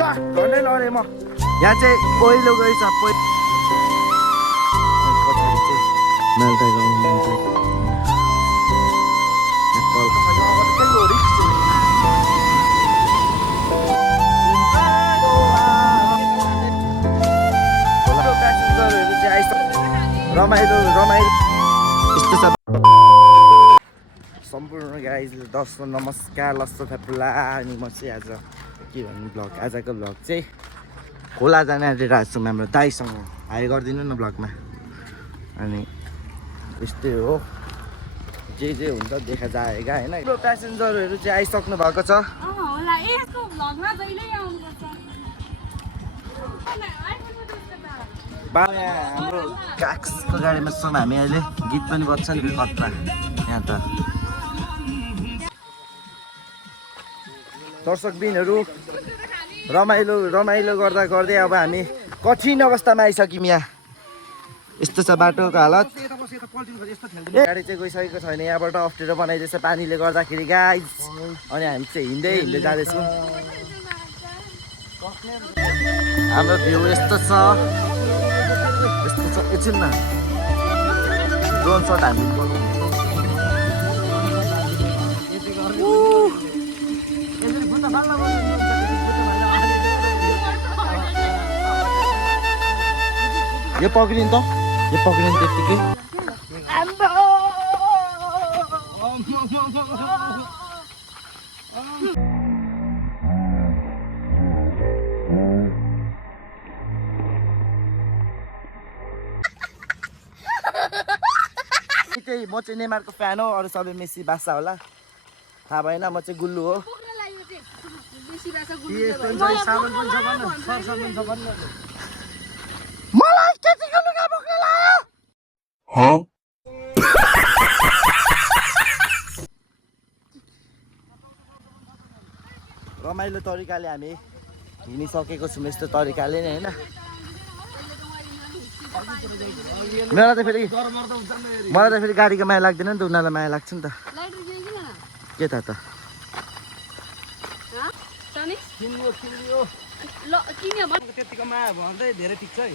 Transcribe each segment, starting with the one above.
झन्डै लडेँ म यहाँ चाहिँ पहिलो गएछ पछाडि चाहिँ नाल्टा गाउँ प्यासेन्जरहरू चाहिँ आइसक्यो रमाइलो यस्तो छ सम्पूर्ण गाइजले दर्शक नमस्कार लस्स थापुला अनि म चाहिँ आज के भन्नु ब्लग आजको ब्लग चाहिँ खोला जाने आँटिरहेको छु हाम्रो दाइसँग हाई गरिदिनु न ब्लगमा अनि यस्तै हो जे हुन्छ देखा जाएगा होइन प्यासेन्जरहरू चाहिँ आइसक्नु भएको छ हाम्रो काक्सको गाडीमा छौँ हामी अहिले गीत पनि बज्छ नि खतरा यहाँ त दर्शकबिनहरू रमाइलो गर्दा गर्दै अब हामी कठिन अवस्थामा आइसक्यौँ यहाँ यस्तो छ बाटोको हालत गाडी चाहिँ गइसकेको छैन यहाँबाट अप्ठ्यारो बनाइदिएछ पानीले गर्दाखेरि गाइज अनि हामी चाहिँ हिँड्दै जाँदैछौँ हाम्रो भ्यू यस्तो छ एकछिन न ड्रोन सट हामी यो पक्रिनु त त्यत्तिकै म चाहिँ नेमारको फ्यान हो अरू सबै मेसी बासा होला थाहा भएन म चाहिँ गुल्लु हो मलाई त्यतिको लुगा बोक्न लाग्यो रमाइलो तरिकाले हामी हिँडिसकेको छौँ यस्तो तरिकाले नै होइन मलाई त फेरि गाडीको माया लाग्दैन नि त उनीहरूलाई माया लाग्छ नि त के थाहा त त्यतिको माया भन्दै धेरै ठिक छ है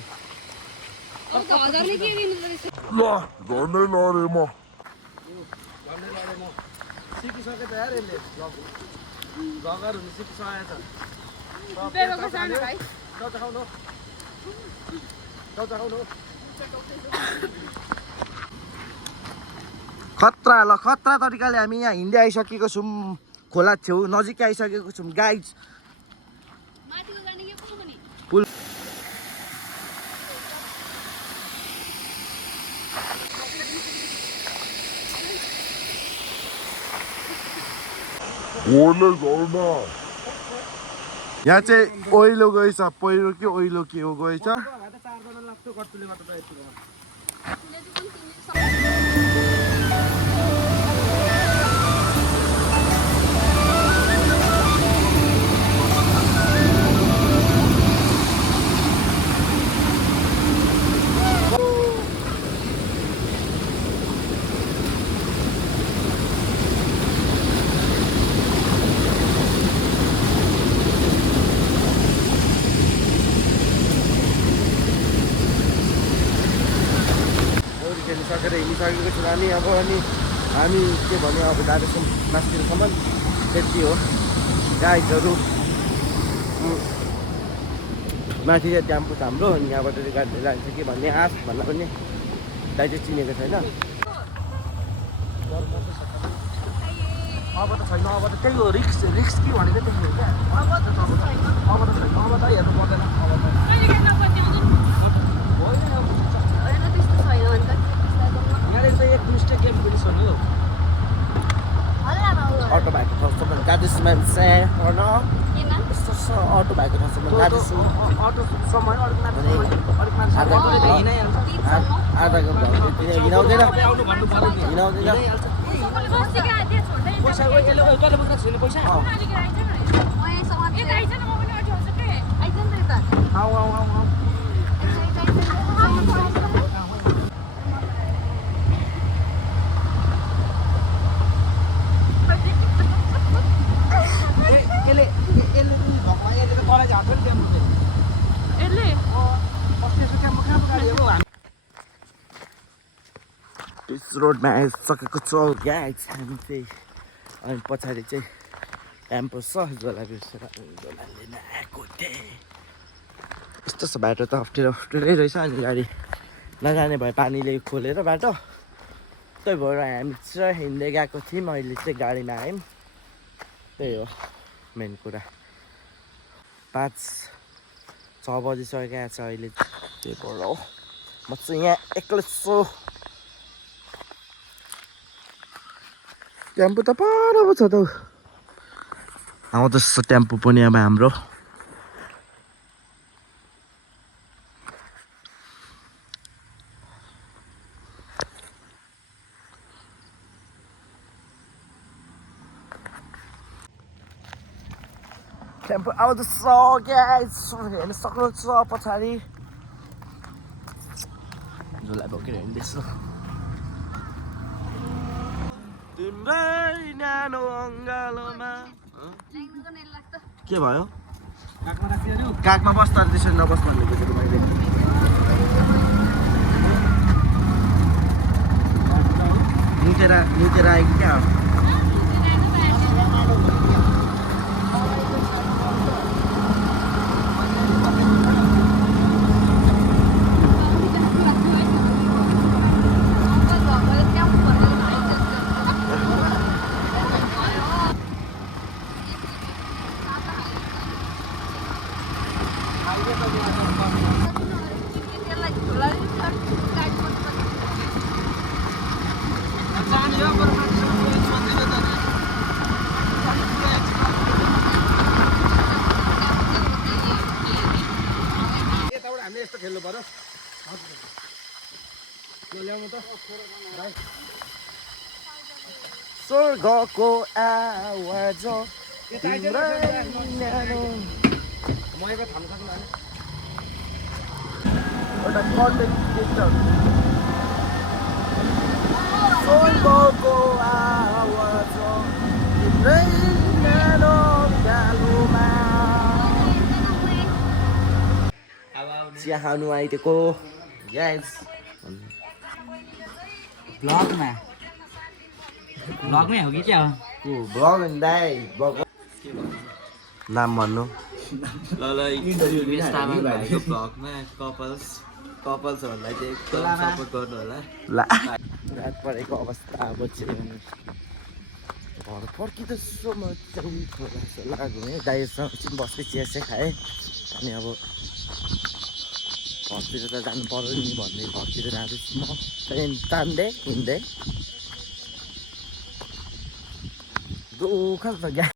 सिकिसके त यार यसले घगर हुनु सिकिसकेको छ खतरा तरिकाले हामी यहाँ हिँड्दै आइसकेको छौँ खोला छेउ नजिकै आइसकेको छौँ गाइज पुल यहाँ चाहिँ ओइलो गएछ पहिरो कि ओइलो के हो गएछ हिँडिसकेको छु हामी अब अनि हामी के भन्यो अब जाँदैछौँ मास्तिरसम्म त्यति हो गाइडहरू माथि चाहिँ ट्याम्पो छ हाम्रो अनि यहाँबाट गाडी जान्छ कि भन्ने आश भन्दा पनि दाइ चाहिँ चिनेको छैन अब त छैन अब त त्यही हो रिक्स कि भनेको त्यही हो क्या अब त छैन अब त हेर्नु पर्दैन एक मिस्टेक गेम खेलिसक्यो अटो भएको ठाउँसम्म जाँदैछु मान्छे यस्तो छ अटो भएको ठाउँसम्म जाँदैछु आधा घन्टा हिँडाउँदैन फिस रोडमा आइसकेको छ गाइज हामी चाहिँ अनि पछाडि चाहिँ टेम्पो छ झोला बिर्सेर झोला लिन आएको थिएँ यस्तो छ बाटो त अप्ठ्यारै रहेछ अनि गाडी नजाने भयो पानीले खोलेर बाटो त्यही भएर हामी चाहिँ हिँड्दै गएको थियौँ अहिले चाहिँ गाडीमा आयौँ त्यही हो मेन कुरा 5-6 बजिसकेको छ अहिले त्यही भएर हो म चाहिँ यहाँ एक्लै छु टेम्पो त पर पो छ त आउँदैछ टेम्पो पनि अब हाम्रो टेम्पो आउँदैछ गाइस हेर्न सक्नुहुन्छ पछाडि झोला बोकेर हिँड्दैछु तिम्रै न्यानो अङ्गालोमा के भयो काखमा बस्दा त्यसरी नबस् भनेको चाहिँ मैले मुतेर आयो कि क्या हो यस्तो खेल्नु पर्यो ल्याउनु त स्वर्गको आवाज तिम्रै न्यानो मएको थाम्न सक्नु एउटा कन्टेन्ट क्रिएटर स्वर्गको आवाज तिम्रै न्यानो गालोमा चिया खानु आइदिएको गाइस ब्लगमै हो कि क्या हो ब्लग दाइ नाम भन्नु ब्लगमा कपल्सहरूलाई चाहिँ एकदम सपोर्ट गर्नु होला ला रात परेको अवस्था अब चाहिँ घर फर्किँदैछु म चाहिँ खोला सोला घुमेँ दाइसँग एकछिन बस्दै चिया चाहिँ खाएँ अनि अब घरतिर त जानु पर्यो नि भन्दै घरतिर जाँदैछु म तान्दै हिँड्दै दुःख छ क्या